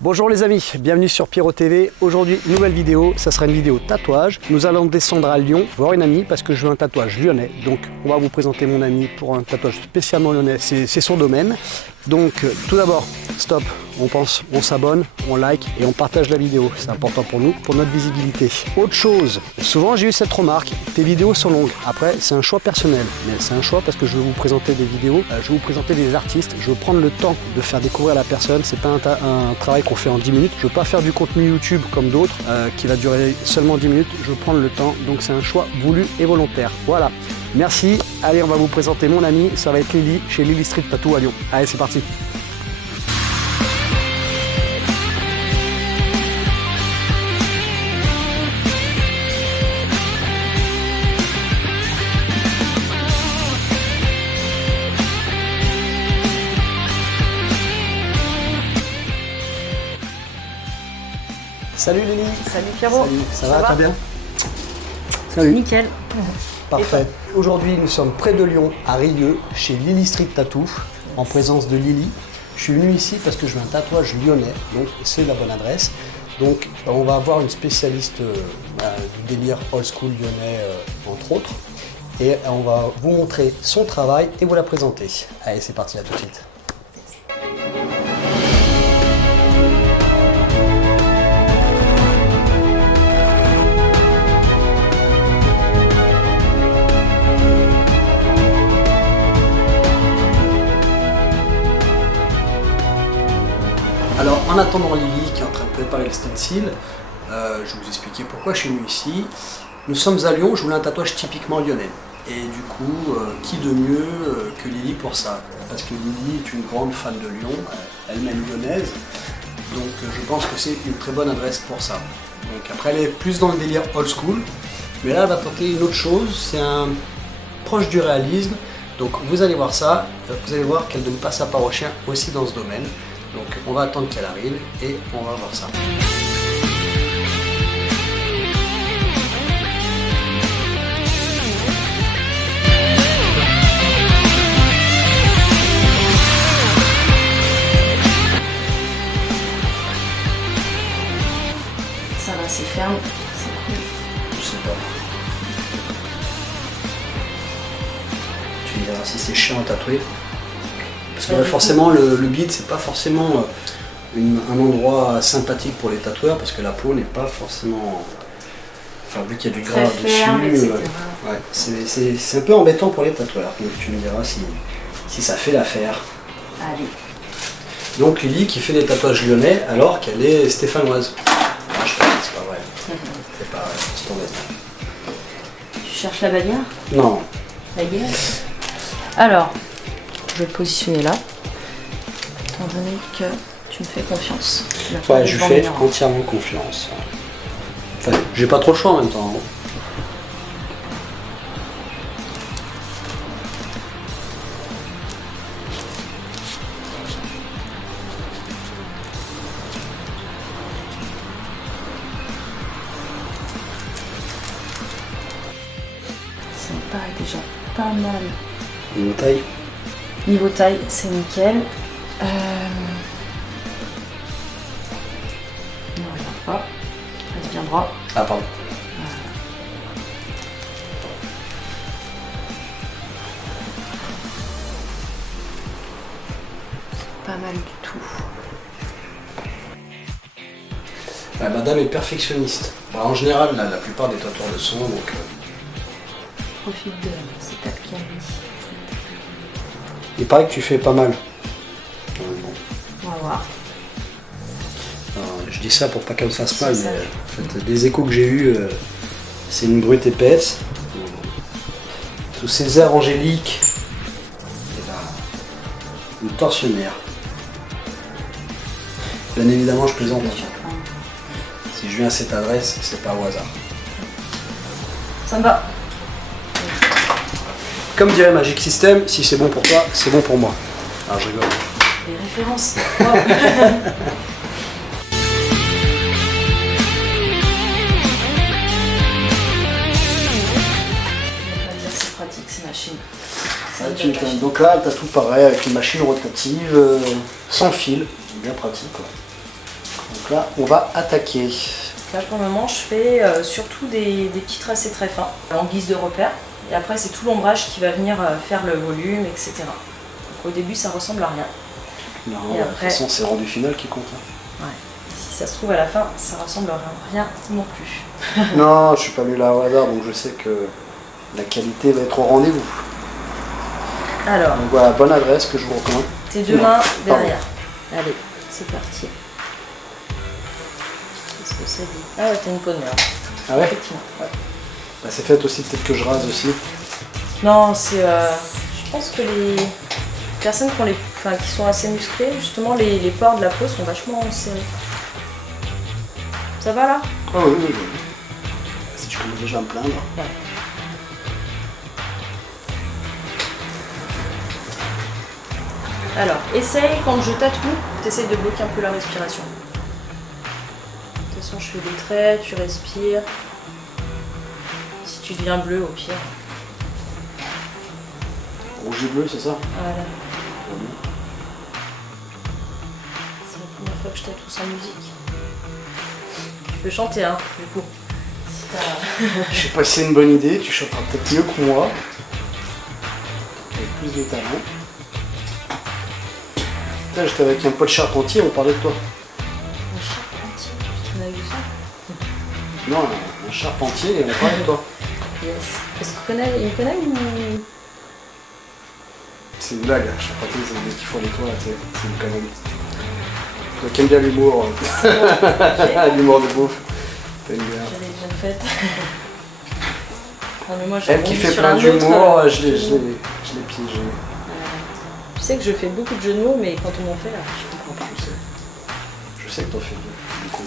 Bonjour les amis, bienvenue sur Pierrot TV. Aujourd'hui, nouvelle vidéo, ça sera une vidéo tatouage. Nous allons descendre à Lyon voir une amie parce que je veux un tatouage lyonnais. Donc on va vous présenter mon ami pour un tatouage spécialement lyonnais, c'est son domaine. Donc tout d'abord, stop, on pense, on s'abonne, on like et on partage la vidéo. C'est important pour nous, pour notre visibilité. Autre chose, souvent j'ai eu cette remarque, tes vidéos sont longues. Après, c'est un choix personnel, mais c'est un choix parce que je veux vous présenter des vidéos, je vais vous présenter des artistes, je veux prendre le temps de faire découvrir la personne. C'est pas un travail qu'on fait en 10 minutes. Je veux pas faire du contenu YouTube comme d'autres qui va durer seulement 10 minutes. Je veux prendre le temps, donc c'est un choix voulu et volontaire. Voilà. Merci. Allez, on va vous présenter mon ami. Ça va être Lily chez Lily Street Tattoo à Lyon. Allez, c'est parti. Salut Lily. Salut Pierrot. Salut. Ça va bien? Salut. Nickel. Parfait. Aujourd'hui, nous sommes près de Lyon, à Rieux, chez Lily Street Tattoo, en présence de Lily. Je suis venu ici parce que je veux un tatouage lyonnais, donc c'est la bonne adresse. Donc on va avoir une spécialiste du délire old school lyonnais, entre autres. Et on va vous montrer son travail et vous la présenter. Allez, c'est parti, à tout de suite. Alors, en attendant Lily qui est en train de préparer le stencil, je vais vous expliquer pourquoi je suis venu ici. Nous sommes à Lyon, je voulais un tatouage typiquement lyonnais. Et du coup, qui de mieux que Lily pour ça? Parce que Lily est une grande fan de Lyon, elle-même lyonnaise. Donc je pense que c'est une très bonne adresse pour ça. Donc après, elle est plus dans le délire old school. Mais là, elle va tenter une autre chose, c'est un proche du réalisme. Donc vous allez voir ça, vous allez voir qu'elle donne pas sa part au chien aussi dans ce domaine. Donc on va attendre qu'elle arrive et on va voir ça. Ça va, c'est ferme, c'est cool. Je sais pas. Tu me diras si c'est chiant à tatouer. Parce que forcément le bide c'est pas forcément un endroit sympathique pour les tatoueurs parce que la peau n'est pas forcément. Enfin vu qu'il y a du gras dessus. Ouais, c'est un peu embêtant pour les tatoueurs. Donc tu me diras si ça fait l'affaire. Allez. Donc Lily qui fait des tatouages lyonnais alors qu'elle est stéphanoise. Ah, je sais pas, c'est pas vrai. C'est pas vrai, c'est tombé. Tu cherches la bannière? Non. La guerre. Alors, je vais le positionner là, étant donné que tu me fais confiance. Ouais, je lui fais entièrement confiance. Enfin, j'ai pas trop le choix en même temps. Ça me paraît déjà pas mal. Une taille. Niveau taille, c'est nickel. Ne regarde pas. Reste bien droit. Ah pardon. Pas mal du tout. Ouais, madame est perfectionniste. Bon, en général, la plupart des tatoueurs le sont, donc. Profite de cette alchimie. Il paraît que tu fais pas mal. Bon. On va voir. Alors, je dis ça pour pas qu'elle me fasse mal, C'est mais ça. en fait, des échos que j'ai eus, c'est une brute épaisse. Sous ses airs angéliques, et là, une tortionnaire. Bien évidemment, je plaisante. Si je viens à cette adresse, c'est pas au hasard. Ça me va. Comme dirait Magic System, si c'est bon pour toi, c'est bon pour moi. Alors je rigole. Les références. Wow. C'est pratique ces machines. Donc là, tu as tout pareil avec une machine rotative, sans fil, bien pratique quoi. Donc là, on va attaquer. Là pour le moment je fais surtout des petits tracés très fins en guise de repère. Et après c'est tout l'ombrage qui va venir faire le volume, etc. Donc au début ça ressemble à rien. Non, Et de après... toute façon c'est le rendu final qui compte. Ouais. Si ça se trouve à la fin, ça ressemble à rien non plus. Non, je suis pas venu là au hasard, donc je sais que la qualité va être au rendez-vous. Alors, donc voilà, bonne adresse que je vous recommande. tes deux mains derrière. Allez, c'est parti. Qu'est-ce que ça dit? Ah ouais, t'as une peau de merde. Ah ouais? Effectivement. Ouais. Bah, c'est fait aussi, peut-être que je rase aussi. Non, c'est. Je pense que les personnes qui sont assez musclées, justement, les pores de la peau sont vachement serrés. Ça va là? Oh oui, oui, oui. Si tu commences déjà à me plaindre. Ouais. Alors, essaye, quand je tatoue, t'essayes de bloquer un peu la respiration. De toute façon, je fais des traits, tu respires. Si tu deviens bleu, au pire. Rouge et bleu, c'est ça? Voilà. C'est la première fois que je tatoue sans musique. Tu peux chanter, hein, du coup. Si t'as... Je sais pas si c'est une bonne idée, tu chanteras peut-être mieux que moi. Avec plus de talent. Putain, j'étais avec un pote charpentier, on parlait de toi. Un charpentier, tu as vu ça? Non, un charpentier et on parlait de toi. Yes. Est-ce qu'il connaît, il me connaît ou... C'est une blague, un charpentier c'est le mec qui font les toits, tu sais, c'est une connerie. Toi qui aimes bien l'humour, l'humour de bouffe, t'aimes bien. J'avais déjà faite. Non, mais moi, Elle qui fait plein d'humour, je l'ai piégé. Tu sais que je fais beaucoup de jeux de mots, mais quand on m'en fait là, je comprends pas. Je sais que t'en fais du coup.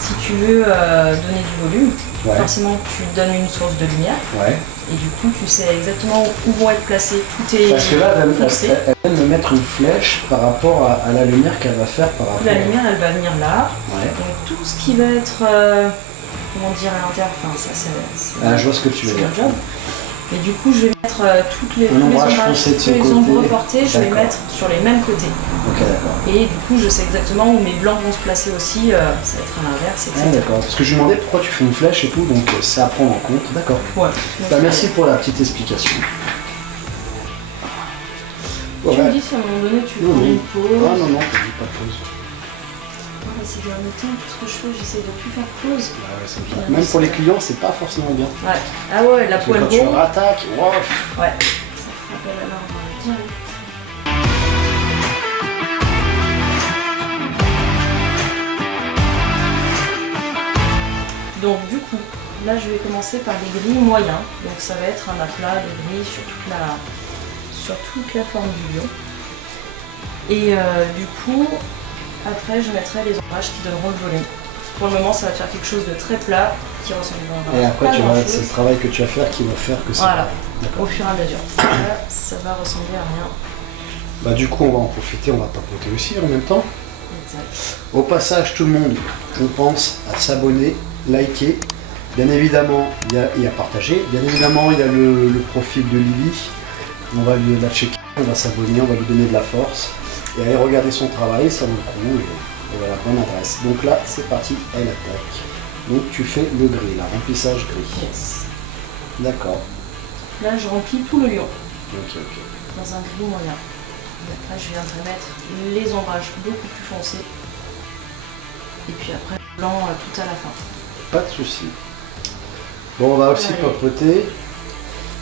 Si tu veux donner du volume, Ouais. forcément tu donnes une source de lumière. Ouais. Et du coup, tu sais exactement où vont être placés tous tes Parce que là, foncés. elle vient me mettre une flèche par rapport à la lumière qu'elle va faire par rapport La lumière, elle va venir là. Ouais. Donc tout ce qui va être, comment dire, à l'intérieur, enfin ça c'est Ah, je vois ce que tu veux c'est dire. mon job. Et du coup, je vais mettre tous les ombrage ombrages, foncé de tous ce les côté. ombres reportés, je vais les D'accord. mettre sur les mêmes côtés. Ok, d'accord. Et du coup, je sais exactement où mes blancs vont se placer aussi, ça va être à l'inverse, etc. Ah, d'accord. Parce que je lui demandais pourquoi tu fais une flèche et tout, donc c'est à prendre en compte. D'accord. Ouais. Bah, merci pour la petite explication. Tu me dis si à un moment donné tu Non, prends non. une pause. Ah non, non, t'as dit pas de pause. Ouais, ces derniers temps, tout ce que je fais, j'essaie de plus faire pause. Bah, ouais, c'est bien. Même pour les clients, c'est pas forcément bien. Ouais. Ah ouais, la Parce que poêle quand tu bombe. rattaques, wow. Ouais. Ça te rappelle alors direct. Donc du coup, là je vais commencer par des gris moyens. Donc ça va être un aplat de gris sur toute la forme du lion. Et du coup, après je mettrai les ombrages qui donneront le volume. Pour le moment, ça va te faire quelque chose de très plat qui ressemblera Et après, pas c'est grand-chose. le travail que tu vas faire qui va faire que ça. Voilà, D'accord. au fur et à mesure. Là, ça va ressembler à rien. Bah, du coup, on va en profiter, on va papoter aussi en même temps. Exact. Au passage, tout le monde, on pense à s'abonner, liker. Bien évidemment, il y a partager. Bien évidemment, il y a le profil de Lily. On va la checker, on va s'abonner, on va lui donner de la force. Et aller regarder son travail, ça vaut le coup. Et voilà, bonne adresse. Donc là, c'est parti, elle attaque. Donc tu fais le gris, là, remplissage gris. Yes. D'accord. Là, je remplis tout le lion Ok, ok. dans un gris moyen. Et après, je viendrai mettre les ombrages beaucoup plus foncés. Et puis après, le blanc tout à la fin. Pas de souci. Bon, on va aussi Allez. papoter.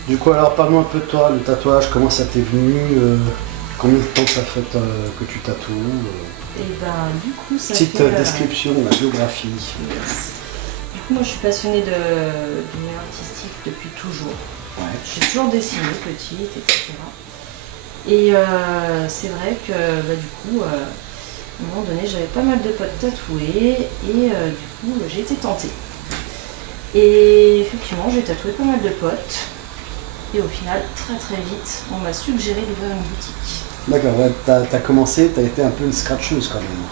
Du coup, alors parle-moi un peu de toi, le tatouage, comment ça t'est venu, combien de temps ça fait que tu tatoues Et ben, du coup, ça Petite fait... description, la biographie. Yes. Du coup, moi, je suis passionnée d'univers artistique depuis toujours. Ouais. J'ai toujours dessiné, petite, etc. Et c'est vrai que, bah, du coup, à un moment donné, j'avais pas mal de potes tatoués. Et du coup, j'ai été tentée. Et effectivement, j'ai tatoué pas mal de potes. Et au final, très très vite, on m'a suggéré d'ouvrir une boutique. D'accord, ouais, t'as commencé, t'as été un peu une scratcheuse quand même.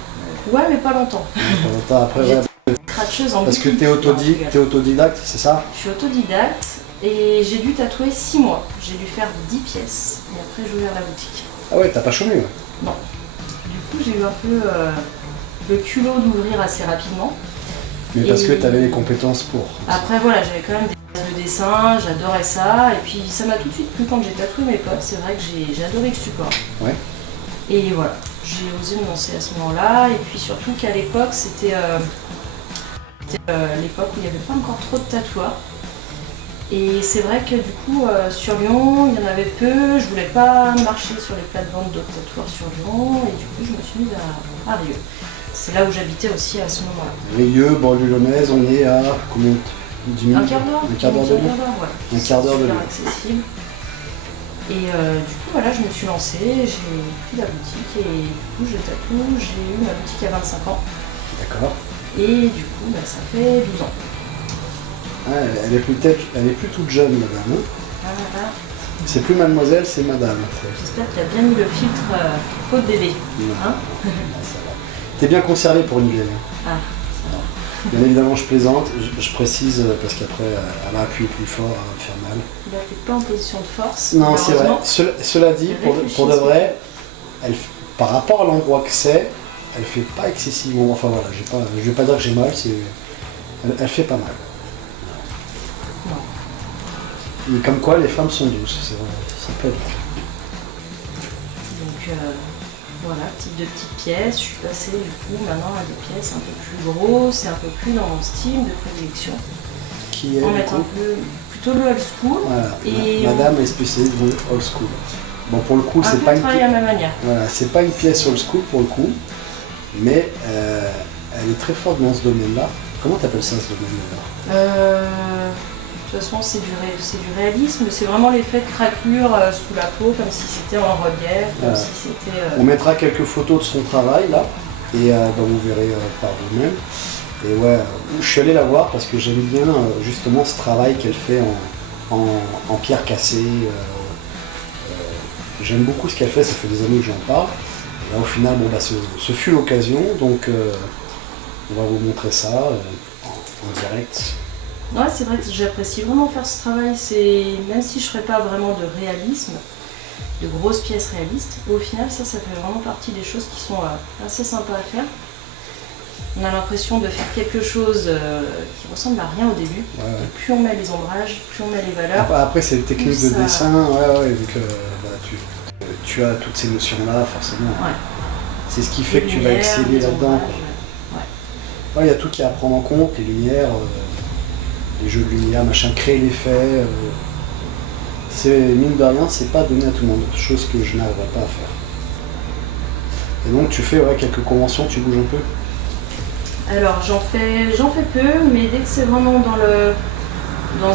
Ouais, mais pas longtemps. Pas longtemps après, ouais. Scratcheuse en Parce que boutique. t'es autodidacte, c'est ça? Je suis autodidacte et j'ai dû tatouer 6 mois. J'ai dû faire 10 pièces et après j'ai ouvert la boutique. Ah ouais, t'as pas chômé, ouais. Non. Du coup, j'ai eu un peu le culot d'ouvrir assez rapidement. Mais parce que t'avais les compétences pour. Après, voilà, j'avais quand même des bases de dessin, j'adorais ça. Et puis, ça m'a tout de suite plu quand j'ai tatoué mes potes. C'est vrai que j'ai adoré le support. Ouais. Et voilà, j'ai osé me lancer à ce moment-là. Et puis surtout qu'à l'époque, c'était l'époque où il n'y avait pas encore trop de tatoueurs. Et c'est vrai que du coup, sur Lyon, il y en avait peu. Je voulais pas marcher sur les plates-bandes d'autres tatoueurs sur Lyon. Et du coup, je me suis mise à Rieux. C'est là où j'habitais aussi à ce moment-là. Rieux, banlieue lyonnaise, on est à combien? 10 minutes? Un quart d'heure. Un quart d'heure de Lyon. Ouais. Un quart d'heure de Super Lyon. accessible. Et du coup, voilà, je me suis lancée, j'ai pris la boutique et du coup, je tatoue. J'ai eu ma boutique à 25 ans. D'accord. Et du coup, bah, ça fait 12 ans. Ah, elle est plus toute jeune, madame. Hein, Ah, voilà. c'est plus mademoiselle, c'est madame. J'espère qu'il a bien mis le filtre peau de bébé. Hein Ça va. T'es bien conservé pour une vieille. Ah, ça va. Bien évidemment, je plaisante, je précise parce qu'après, elle va appuyer plus fort, elle va me faire mal. Il n'est peut-être pas en position de force. Non, c'est vrai. malheureusement. Cela dit, pour de Réfléchis. vrai, par rapport à l'endroit que c'est, elle fait pas excessivement. Enfin voilà, je vais pas dire que j'ai mal, elle fait pas mal. Non. Et comme quoi, les femmes sont douces, c'est vrai, ça peut être vrai. Donc voilà, de petites pièces. Je suis passée du coup maintenant à des pièces un peu plus grosses et un peu plus dans mon style de prédilection. Qui est On du met un coup, peu plutôt le old school. voilà, Et madame est spécialiste dans le old school. Bon, pour le coup, un c'est peu pas une travailler à ma manière. voilà, c'est pas une pièce old school pour le coup, mais elle est très forte dans ce domaine-là. Comment t'appelles ça, ce domaine-là? De toute façon, c'est du réalisme, c'est vraiment l'effet de craquelure sous la peau, comme si c'était en relief, comme si c'était... On mettra quelques photos de son travail là, et vous verrez par vous-même. Et ouais, je suis allé la voir parce que j'aime bien justement ce travail qu'elle fait en pierre cassée. J'aime beaucoup ce qu'elle fait, ça fait des années que j'en parle. Et là au final, bon, bah, ce fut l'occasion, donc on va vous montrer ça en direct. Ouais, c'est vrai que j'apprécie vraiment faire ce travail, même si je ne ferais pas vraiment de réalisme, de grosses pièces réalistes, au final ça fait vraiment partie des choses qui sont assez sympas à faire. On a l'impression de faire quelque chose qui ressemble à rien au début. Ouais. Et plus on met les ombrages, plus on met les valeurs. Après c'est les techniques de ça... dessin, vu que tu as toutes ces notions-là, forcément. Ouais. C'est ce qui fait que tu vas exceller là-dedans. Il y a tout qui est à prendre en compte, les lumières, les jeux de lumière, machin, créer l'effet. C'est mine de rien, c'est pas donné à tout le monde, chose que je n'arriverai pas à faire. Et donc tu fais quelques conventions, tu bouges un peu? Alors j'en fais peu, mais dès que c'est vraiment dans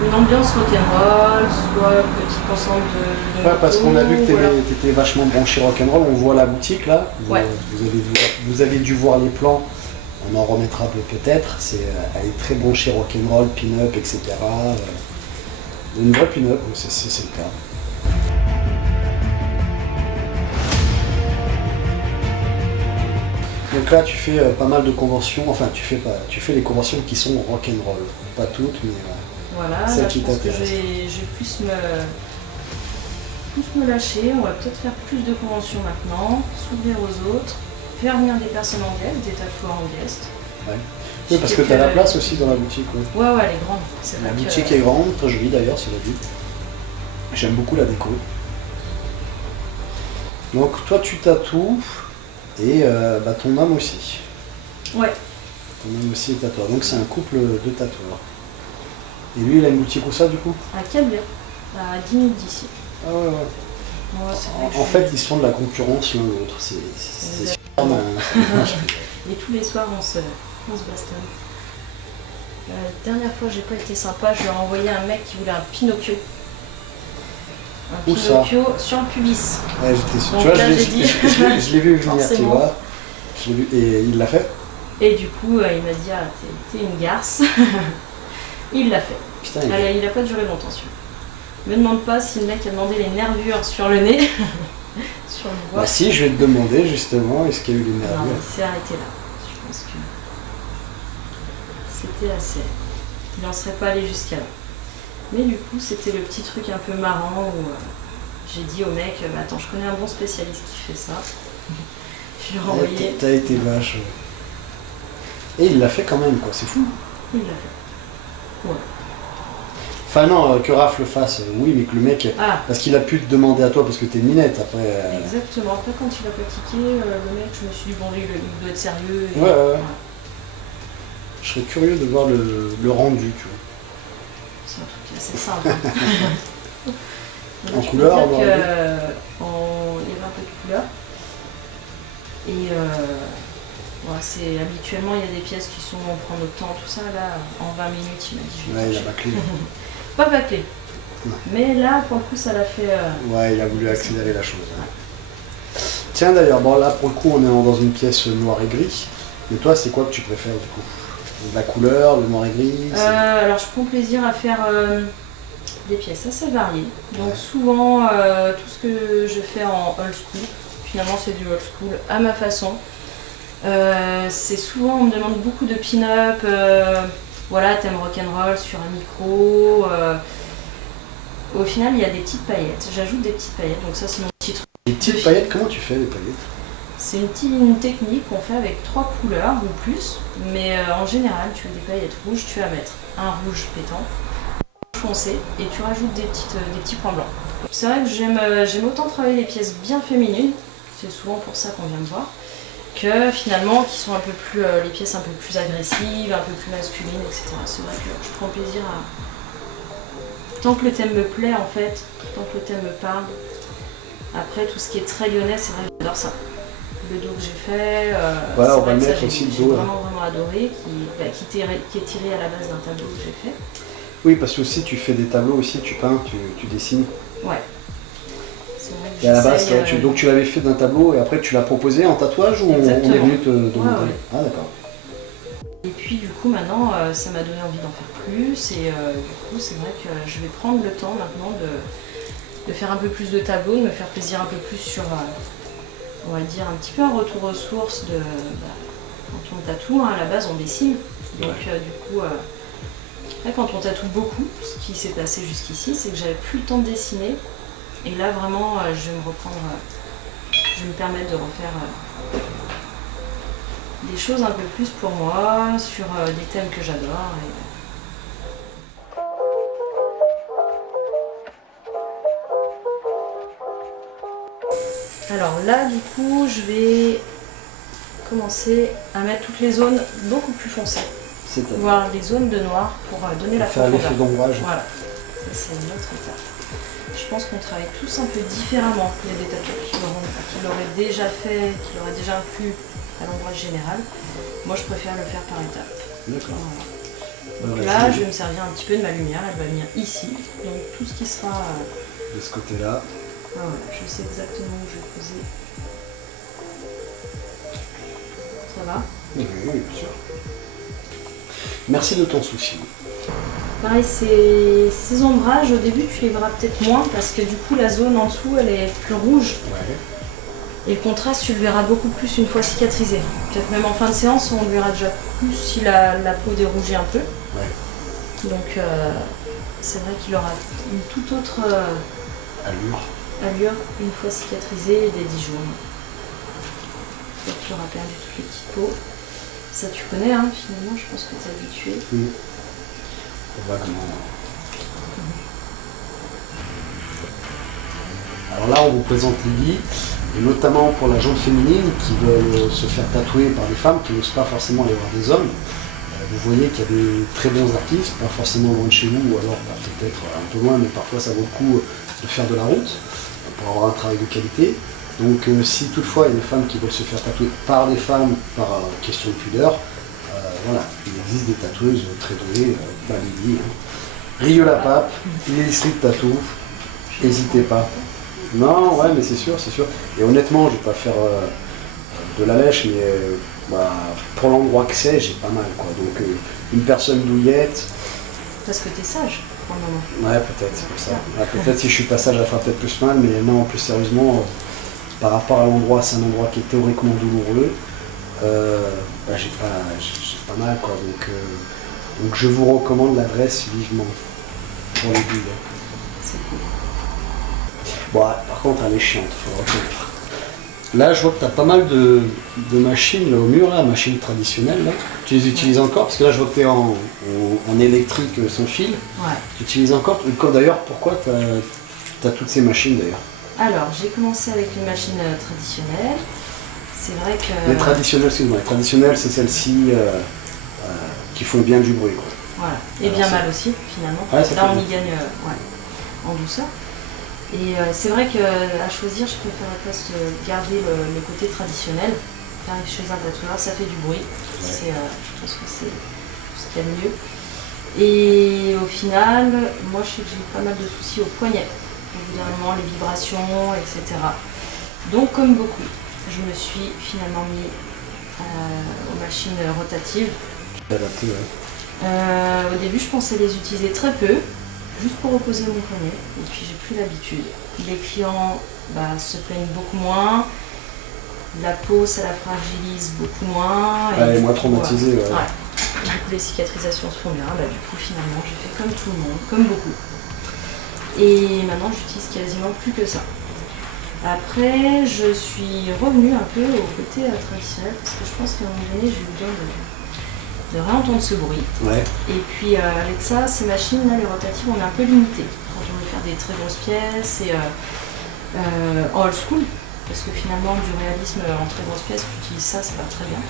une ambiance rock'n'roll, soit petit ensemble de parce qu'on a vu que voilà. tu étais vachement branché rock'n'roll, on voit la boutique là, Ouais. vous avez dû voir les plans, on en remettra peut-être, elle est très branchée rock'n'roll, pin-up, etc. Une vraie pin-up, c'est le cas. Donc là tu fais pas mal de conventions, enfin tu fais les conventions qui sont rock'n'roll, pas toutes mais voilà, celles là, qui je pense que t'intéressent. je vais plus me lâcher, on va peut-être faire plus de conventions maintenant, s'ouvrir aux autres, faire venir des personnes en guest, des tatoueurs en guest. Ouais. Oui, parce que tu as la place aussi dans la boutique. Ouais, elle est grande. C'est La vrai boutique est grande, très jolie d'ailleurs, cela dit. J'aime beaucoup la déco. Donc toi tu tatoues et ton homme aussi. Ouais. Ton homme aussi est tatoueur, donc c'est un couple de tatoueurs. Et lui il a une boutique où ça du coup? À Cablure, à 10 minutes d'ici. Ah ouais. Ouais, c'est vrai que En fait ils sont de la concurrence l'un l'autre, c'est super mal. Et tous les soirs on se bastonne. La dernière fois j'ai pas été sympa, je lui ai envoyé un mec qui voulait un Pinocchio. Un Où ça? Pinocchio sur le pubis. Ouais, j'étais sûr. Donc Tu vois, là, je l'ai vu venir, tu forcément. vois. Je l'ai vu, et il l'a fait? Et du coup, il m'a dit, t'es une garce. Il l'a fait. Putain, Il a pas duré longtemps celui-là. Me demande pas si le mec a demandé les nervures sur le nez. sur le bois. Bah si, je vais te demander justement, est-ce qu'il y a eu des Non, nervures? il s'est arrêté là. Je pense que c'était assez. Il n'en serait pas allé jusqu'à là. Mais du coup, c'était le petit truc un peu marrant où j'ai dit au mec, bah, attends, je connais un bon spécialiste qui fait ça. Je lui ai renvoyé. T'as été vache. Et il l'a fait quand même, quoi, c'est fou. Il l'a fait. Ouais. Enfin non, que Raph le fasse, oui, mais que le mec, Ah, parce qu'il a pu te demander à toi parce que t'es minette après. exactement. Après, quand il a pratiqué, le mec, je me suis dit, bon, lui, il doit être sérieux. Et Ouais, ouais, ouais. voilà. Je serais curieux de voir le rendu, tu vois. C'est un truc assez simple. Hein. En Je peux couleur, dire en noir et que, il y avait un peu de couleur. Et ouais, habituellement, il y a des pièces qui sont, on prend notre temps, tout ça. Là, en 20 minutes, il m'a dit, je vais Ouais, il a toucher. bâclé. Pas bâclé. Non. Mais là, pour le coup, ça l'a fait. Ouais, il a voulu accélérer la chose. Ouais. Tiens d'ailleurs, bon là pour le coup on est dans une pièce noir et gris. Mais toi c'est quoi que tu préfères du coup? La couleur, le noir et gris? Alors je prends plaisir à faire des pièces assez variées. Donc Ouais. souvent tout ce que je fais en old school, finalement c'est du old school à ma façon. C'est souvent on me demande beaucoup de pin-up, voilà thème rock'n'roll sur un micro. Au final il y a des petites paillettes, j'ajoute des petites paillettes, donc ça c'est mon petit truc. Les petites paillettes, comment tu fais les paillettes? C'est une technique qu'on fait avec 3 couleurs ou plus, mais en général, tu as des paillettes rouges, tu vas mettre un rouge pétant, un rouge foncé, et tu rajoutes des petits points blancs. C'est vrai que j'aime autant travailler les pièces bien féminines, c'est souvent pour ça qu'on vient me voir, que finalement qui sont un peu plus, les pièces un peu plus agressives, un peu plus masculines, etc. C'est vrai que je prends plaisir à... Tant que le thème me plaît en fait, tant que le thème me parle, après tout ce qui est très lyonnais, c'est vrai que j'adore ça. Le dos que j'ai fait, Voilà, on c'est va vrai que ça, mettre aussi le j'ai dos, vraiment adoré, qui est tiré à la base d'un tableau que j'ai fait. Oui, parce que aussi tu fais des tableaux aussi, tu peins, tu dessines. Ouais. C'est vrai que Et à la base, j'essaye, donc tu l'avais fait d'un tableau et après tu l'as proposé en tatouage ou on est Exactement. venu te demander? Ouais. Ah d'accord. Et puis du coup maintenant, ça m'a donné envie d'en faire plus et du coup c'est vrai que je vais prendre le temps maintenant de faire un peu plus de tableaux, de me faire plaisir un peu plus sur, on va dire, un petit peu un retour aux sources de... quand on tatoue, hein, à la base on dessine, donc du coup, là, quand on tatoue beaucoup, ce qui s'est passé jusqu'ici, c'est que j'avais plus le temps de dessiner, et là vraiment je vais me reprendre, je vais me permettre de refaire des choses un peu plus pour moi, sur des thèmes que j'adore. Alors là, du coup, je vais commencer à mettre toutes les zones beaucoup plus foncées, C'est voire les zones de noir pour donner la faire l'effet profondeur. d'ombrage. Voilà, ça c'est une autre étape. Je pense qu'on travaille tous un peu différemment. Il y a des tatoueurs qui l'auraient déjà fait, qui l'auraient déjà inclus à l'ombrage général. Moi, je préfère le faire par étapes. D'accord. Voilà. Donc là, je vais me servir un petit peu de ma lumière, elle va venir ici. Donc tout ce qui sera... De ce côté-là. Ah voilà, je sais exactement où je vais poser. Ça va? Oui, bien sûr. Merci de ton souci. Pareil, ces ombrages, au début, tu les verras peut-être moins parce que du coup, la zone en dessous, elle est plus rouge. Ouais. Et le contraste, tu le verras beaucoup plus une fois cicatrisé. Peut-être même en fin de séance, on le verra déjà plus si la peau dérougit un peu. Ouais. Donc, c'est vrai qu'il aura une toute autre Allure. une fois cicatrisé et des 10 jours. Donc, tu auras perdu toutes les petites peaux. Ça, tu connais, hein, finalement, je pense que tu es habitué. Oui. Vaguement. Alors là, on vous présente Lily, et notamment pour la gente féminine qui veulent se faire tatouer par des femmes qui n'osent pas forcément aller voir des hommes. Vous voyez qu'il y a des très bons artistes, pas forcément loin de chez vous, ou alors peut-être un peu loin, mais parfois ça vaut le coup de faire de la route pour avoir un travail de qualité. Donc si toutefois il y a des femmes qui veulent se faire tatouer par des femmes par question de pudeur, voilà, il existe des tatoueuses très douées, Lily, Rieux-la-Pape, Lily Street Tattoo, n'hésitez pas. Non, ouais, mais c'est sûr. Et honnêtement, je vais pas faire de la lèche, mais pour l'endroit que c'est, j'ai pas mal, quoi. Donc une personne douillette. Parce que tu es sage, pour le moment. Ouais, peut-être, c'est pour ça. Ouais, peut-être si je suis pas sage, elle fera peut-être plus mal, mais non, plus sérieusement, par rapport à l'endroit, c'est un endroit qui est théoriquement douloureux. Bah, j'ai pas mal quoi, donc je vous recommande l'adresse vivement pour les bulles. C'est cool. Bon, par contre elle est chiante, faut le reconnaître. Là je vois que tu as pas mal de machines là, au mur, là, machines traditionnelles. Là. Tu les utilises encore? Parce que là je vois que tu es en électrique sans fil. Ouais. Tu utilises encore? D'ailleurs, pourquoi tu as toutes ces machines d'ailleurs? Alors, j'ai commencé avec une machine traditionnelle. C'est vrai que... Les traditionnelles, excuse-moi, les traditionnelles c'est celles-ci qui font bien du bruit. Quoi. Voilà, et bien mal aussi finalement. Ouais, là on y gagne en douceur. Et c'est vrai qu'à choisir, je préfère garder le côté traditionnel. Faire chez un tatoueur, ça fait du bruit. Ouais. Je pense que c'est ce qu'il y a de mieux. Et au final, moi je sais que j'ai eu pas mal de soucis au poignet. Évidemment, les vibrations, etc. Donc comme beaucoup, je me suis finalement mis aux machines rotatives. Adapté, ouais. Au début, je pensais les utiliser très peu, juste pour reposer mon poignet, et puis j'ai pris l'habitude. Les clients se plaignent beaucoup moins, la peau, ça la fragilise beaucoup moins. Elle est moins traumatisée, ouais. Et du coup, les cicatrisations se font bien. Du coup, finalement, j'ai fait comme tout le monde, comme beaucoup. Et maintenant, j'utilise quasiment plus que ça. Après, je suis revenue un peu au côté traditionnel, parce que je pense qu'à un moment donné, j'ai eu besoin de réentendre ce bruit. Ouais. Et puis avec ça, ces machines-là, les rotatives, on est un peu limité. Quand on veut faire des très grosses pièces et en old school, parce que finalement, du réalisme en très grosses pièces, tu utilises ça, c'est pas très bien.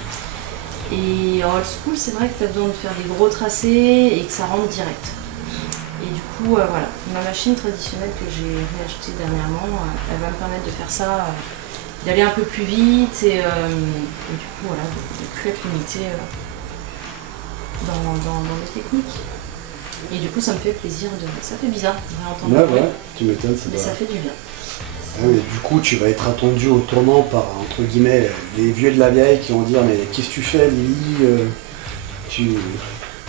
Et en old school, c'est vrai que tu as besoin de faire des gros tracés et que ça rentre direct. Et du coup, voilà, ma machine traditionnelle que j'ai réachetée dernièrement, elle va me permettre de faire ça, d'aller un peu plus vite et du coup, voilà, de ne plus être limité dans les techniques. Et du coup, ça me fait plaisir, ça fait bizarre de réentendre. Ouais, tu m'étonnes, mais ça fait du bien. Ouais, mais du coup, tu vas être attendu au tournant par, entre guillemets, les vieux de la vieille qui vont dire mais qu'est-ce que tu fais, Lily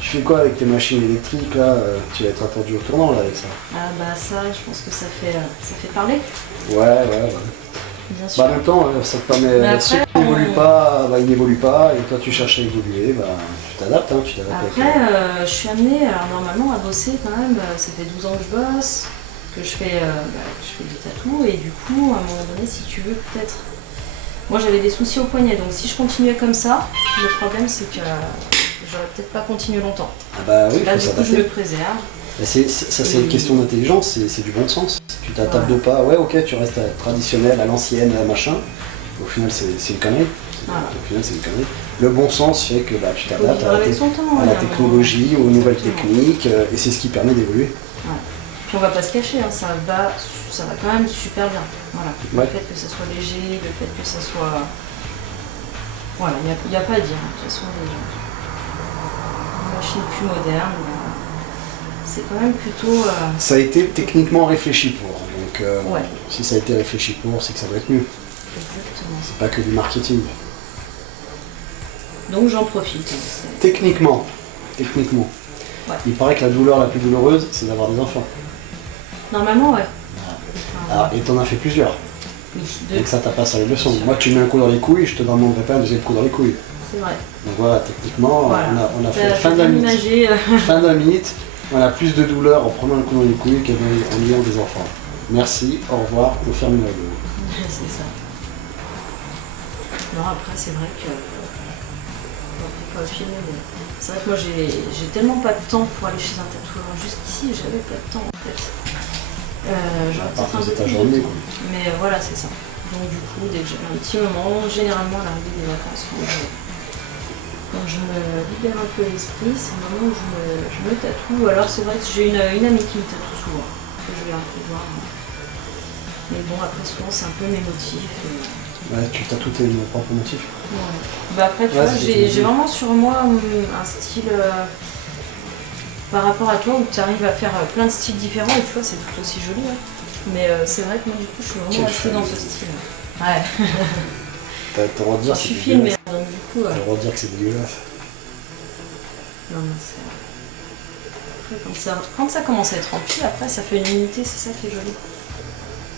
tu fais quoi avec tes machines électriques là? Tu vas être attendu au tournant là avec ça. Ah bah ça, je pense que ça fait parler. Ouais. Bien sûr. En même temps, ça te permet. Après, ceux qui n'évoluent pas, ils n'évoluent pas, et toi tu cherches à évoluer, tu t'adaptes, tu t'adaptes. Après, je suis amenée normalement à bosser quand même, ça fait 12 ans que je bosse, que je fais des tatous, et du coup, à un moment donné, si tu veux, peut-être. Moi j'avais des soucis au poignet, donc si je continuais comme ça, le problème c'est que j'aurais peut-être pas continué longtemps. Ah bah oui, là, faut du coup, s'adapter. je me préserve. C'est une question d'intelligence, c'est du bon sens. Tu t'adaptes pas, ouais, ok, tu restes traditionnel, à l'ancienne, machin. Au final, c'est une connerie. Au final, c'est une connerie. Le bon sens fait que tu t'adaptes à la technologie, aux nouvelles techniques, et c'est ce qui permet d'évoluer. Ouais. Puis on va pas se cacher, ça va quand même super bien. Voilà. Ouais. Le fait que ça soit léger, le fait que ça soit... Voilà, il n'y a pas à dire. De toute façon, les machines plus modernes, c'est quand même plutôt... Ça a été techniquement réfléchi pour. Donc ouais. Si ça a été réfléchi pour, c'est que ça doit être mieux. Exactement. C'est pas que du marketing. Donc j'en profite. Techniquement. Ouais. Il paraît que la douleur la plus douloureuse, c'est d'avoir des enfants. Normalement, ouais. Alors, et t'en as fait plusieurs. Oui, donc ça t'as passé les leçons. Moi tu mets un coup dans les couilles, je te demanderai pas un deuxième coup dans les couilles. C'est vrai. Donc voilà, techniquement, voilà. On a fait fin d'un mythe. On a plus de douleur en prenant un coup dans les couilles qu'en ayant des enfants. Merci, au revoir, on ferme la gueule. C'est ça. Non, après c'est vrai que... On peut pas filmer, mais c'est vrai que moi j'ai tellement pas de temps pour aller chez un tatoueur. Jusqu'ici, j'avais pas de temps en fait. J'aurais peut-être un peu plus de temps. Mais voilà, c'est ça. Donc du coup, dès que j'ai un petit moment, généralement à l'arrivée des vacances, quand je me libère un peu l'esprit, c'est le moment où je me tatoue. Alors c'est vrai que j'ai une amie qui me tatoue souvent, que je vais un peu voir. Mais bon, après souvent c'est un peu mes motifs. Ouais, tu tatoues tes propres motifs. Ouais. Après tu vois, j'ai vraiment sur moi un style... par rapport à toi où tu arrives à faire plein de styles différents et tu vois c'est tout aussi joli. Mais c'est vrai que moi du coup je suis vraiment restée dans ce style. Ouais. T'as le droit de dire je suis filmée, donc du coup... T'as le droit de dire que c'est dégueulasse. Non mais c'est... Après, quand ça commence à être rempli, après ça fait une unité, c'est ça qui est joli.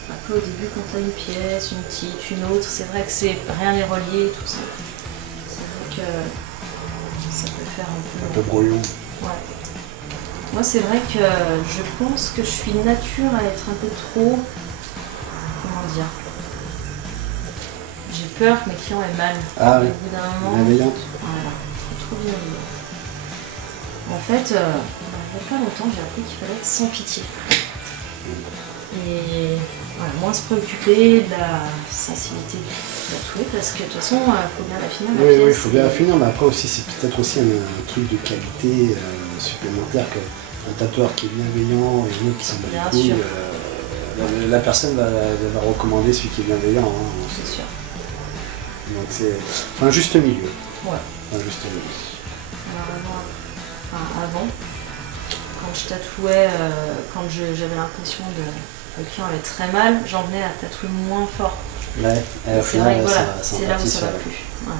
Ouais. peu au début quand tu as une pièce, une petite, une autre, c'est vrai que rien n'est relié, tout ça. C'est vrai que ça peut faire Un peu brouillon. Ouais. Moi, c'est vrai que je pense que je suis de nature à être un peu trop... Comment dire? J'ai peur que mes clients aient mal. Ah oui. Au bout d'un moment... Bienveillante. Voilà, trop bienveillant. En fait, il n'y a pas longtemps, j'ai appris qu'il fallait être sans pitié. Et voilà, moins se préoccuper de la sensibilité du tatoué, parce que de toute façon, il faut bien la finir. Oui, il faut bien la finir, mais après aussi, c'est peut-être aussi un truc de qualité supplémentaire qu'un tatoueur qui est bienveillant et nous qui sont pas du couilles, la personne va recommander celui qui est bienveillant. Hein. C'est sûr. Donc c'est un juste milieu. Ouais. Un juste milieu. Alors avant, quand je tatouais, quand j'avais l'impression que le client avait très mal, j'en venais à tatouer moins fort. Ouais, c'est vrai que voilà, c'est là où ça va plus. Ouais.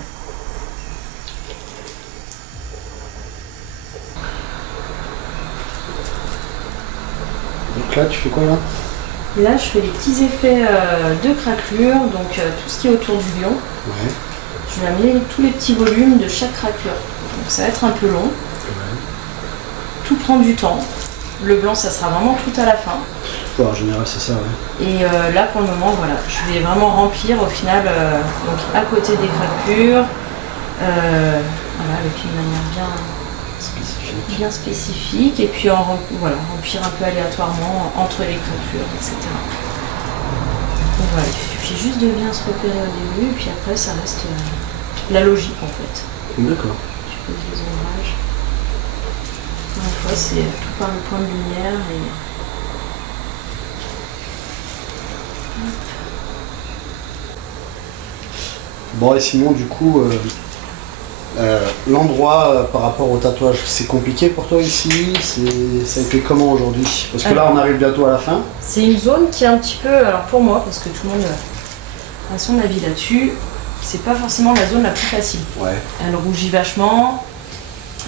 Donc là, tu fais quoi là? Là, je fais les petits effets de craquelure, donc tout ce qui est autour du lion. Ouais. Je vais amener tous les petits volumes de chaque craquelure. Donc ça va être un peu long. Ouais. Tout prend du temps. Le blanc, ça sera vraiment tout à la fin. Ouais, en général, c'est ça, ouais. Et là, pour le moment, voilà, je vais vraiment remplir au final, donc à côté des craquelures, voilà, avec une manière bien spécifique, et puis voilà, remplir un peu aléatoirement entre les craquelures, etc. Donc voilà, il suffit juste de bien se repérer au début, et puis après, ça reste la logique en fait. D'accord. Tu poses les ombrages. Encore une fois, c'est tout par le point de lumière et... Bon, et sinon, du coup, l'endroit par rapport au tatouage, c'est compliqué pour toi ici? Ça a été comment aujourd'hui? Parce que là, on arrive bientôt à la fin. C'est une zone qui est un petit peu, alors pour moi, parce que tout le monde a son avis là-dessus, c'est pas forcément la zone la plus facile. Ouais. Elle rougit vachement,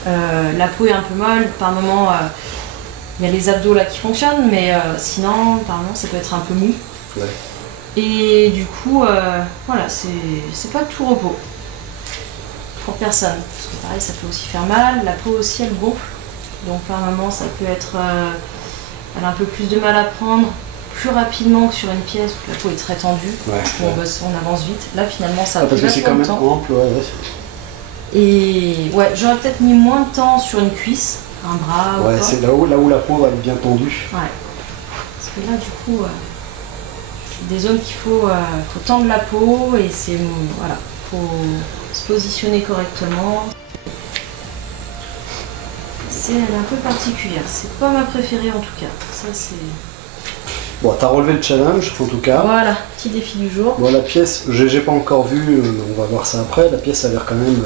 la peau est un peu molle, par moment, il y a les abdos là qui fonctionnent, mais sinon, par moment, ça peut être un peu mou. Ouais. Et du coup, voilà, c'est pas de tout repos pour personne. Parce que pareil, ça peut aussi faire mal. La peau aussi, elle gonfle. Donc par moment, ça peut être... elle a un peu plus de mal à prendre plus rapidement que sur une pièce où la peau est très tendue. Ouais, où on avance vite. Là, finalement, ça a parce pris que c'est quand vachement même de temps. ample, ouais. Et ouais, j'aurais peut-être mis moins de temps sur une cuisse, un bras ou Ouais, quoi. c'est là où la peau va être bien tendue. Ouais. Parce que là, du coup... des zones qu'il faut tendre la peau et c'est voilà, faut se positionner correctement. Elle est un peu particulière, c'est pas ma préférée en tout cas. Ça c'est. Bon, t'as relevé le challenge en tout cas. Voilà, petit défi du jour. Bon, la pièce, j'ai pas encore vu, on va voir ça après. La pièce a l'air quand même,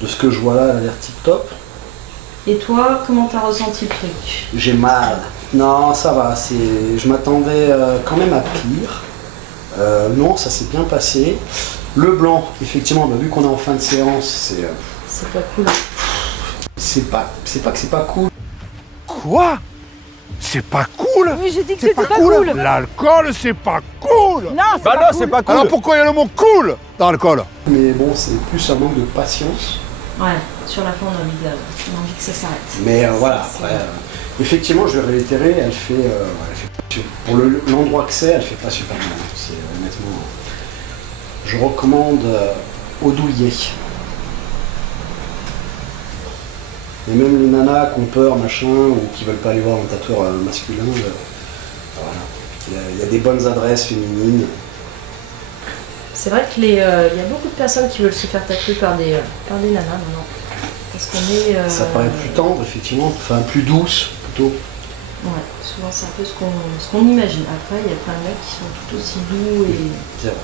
de ce que je vois là, elle a l'air tip top. Et toi, comment t'as ressenti le truc? J'ai mal. Non, ça va, je m'attendais quand même à pire. Non, ça s'est bien passé. Le blanc, effectivement, vu qu'on est en fin de séance, c'est pas cool. C'est pas que c'est pas cool. Quoi? C'est pas cool? Oui, j'ai dit que c'était pas cool. L'alcool, c'est pas cool. Non, c'est pas cool. c'est pas cool. Alors pourquoi il y a le mot cool dans l'alcool? Mais bon, c'est plus un manque de patience. Ouais, sur la fin, on a envie que ça s'arrête. Mais voilà, après, effectivement, je vais réitérer, elle fait pour l'endroit que c'est, elle fait pas super bien. C'est honnêtement, je recommande au douillet. Et même les nanas qui ont peur, machin, ou qui veulent pas aller voir un tatoueur masculin, voilà. Il y a des bonnes adresses féminines. C'est vrai qu'il y a beaucoup de personnes qui veulent se faire tatouer par des nanas maintenant. Parce qu'on est... Ça paraît plus tendre, effectivement, enfin plus douce, plutôt. Ouais, souvent c'est un peu ce qu'on imagine. Après, il y a plein de mecs qui sont tout aussi doux et... C'est vrai.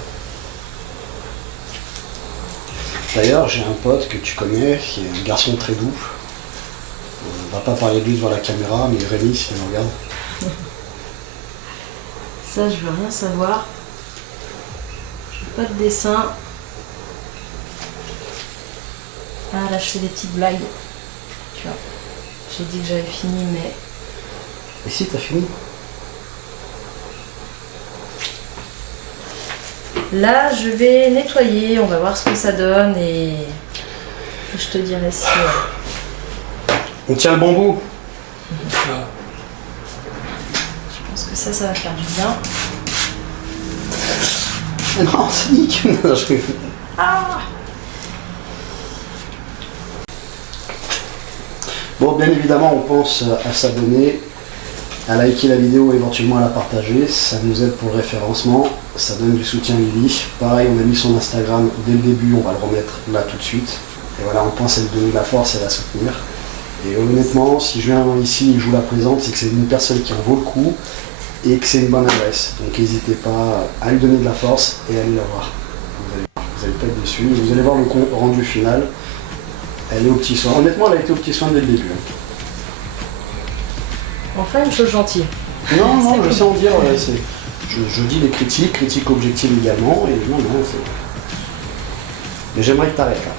D'ailleurs, j'ai un pote que tu connais, qui est un garçon très doux. On va pas parler de lui devant la caméra, mais Rémi, s'il me regarde. Ça, je veux rien savoir. Je veux pas de dessin. Ah, là, je fais des petites blagues. Tu vois. J'ai dit que j'avais fini, mais... Et si, t'as fini? Là, je vais nettoyer, on va voir ce que ça donne et je te dirai si... On tient le bon bout. Je pense que ça va faire du bien. Non, c'est nickel. Non, je rigole. Ah! Bon, bien évidemment, on pense à s'abonner, à liker la vidéo et éventuellement à la partager. Ça nous aide pour le référencement, ça donne du soutien à Lily. Pareil, on a mis son Instagram dès le début, on va le remettre là tout de suite. Et voilà, on pense à lui donner de la force et à la soutenir. Et honnêtement, si je viens ici et que je vous la présente, c'est que c'est une personne qui en vaut le coup et que c'est une bonne adresse. Donc n'hésitez pas à lui donner de la force et à aller la voir. Vous allez pas être déçus. Vous allez voir le rendu final. Elle est aux petits soins. Honnêtement, elle a été aux petits soins dès le début. Enfin, une chose gentille. Non, non, je sais en dire. Je dis des critiques objectives également. Et non, c'est... Mais j'aimerais que tu arrêtes là.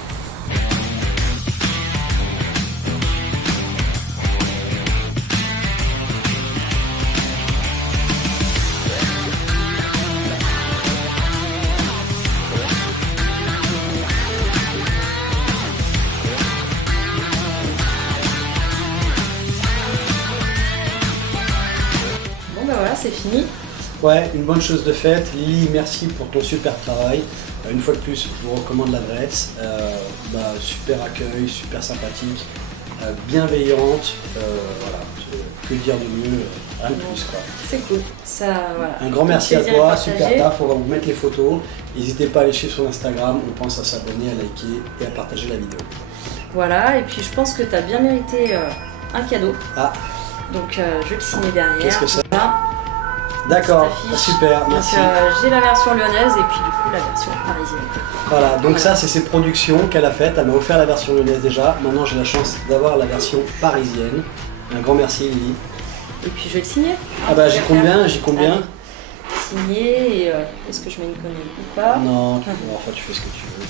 Voilà, c'est fini. Ouais, une bonne chose de faite. Lily, merci pour ton super travail. Une fois de plus, je vous recommande l'adresse. Super accueil, super sympathique, bienveillante. Voilà, que dire de mieux, rien de plus quoi. C'est cool. Ça, voilà. Un grand merci à Plaisir toi, partagé. super taf, on va vous mettre les photos. N'hésitez pas à aller suivre son Instagram, on pense à s'abonner, à liker et à partager la vidéo. Voilà, et puis je pense que tu as bien mérité un cadeau. Ah, Donc je vais le signer derrière. qu'est-ce que c'est? Voilà. D'accord, Petite affiche. super, merci. Donc j'ai la version lyonnaise et puis du coup la version parisienne. Voilà, donc ça c'est ses productions qu'elle a faites. Elle m'a offert la version lyonnaise déjà. Maintenant j'ai la chance d'avoir la version parisienne. Un grand merci Lily. Et puis je vais le signer. Ah bah j'y compte bien, j'y compte bien. Allez. Signer et est-ce que je mets une connerie ou pas? Non, enfin tu fais ce que tu veux.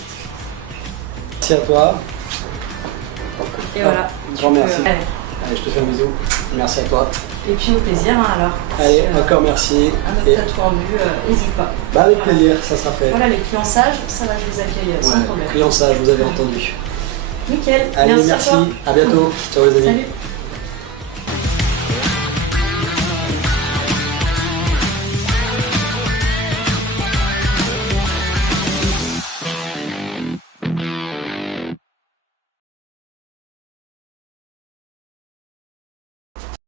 Merci à toi. Et voilà. Un grand merci. Allez. Allez, je te fais un bisou. Merci à toi. Et puis au plaisir alors. Allez, encore merci. À notre Et tatou en vue, n'hésite pas. bah avec plaisir, ça sera fait. Voilà, les clients sages, ça va, je les accueille sans Ouais, problème. client sage, vous avez entendu. Nickel. Allez, merci à toi. à bientôt. Ciao les amis. Salut.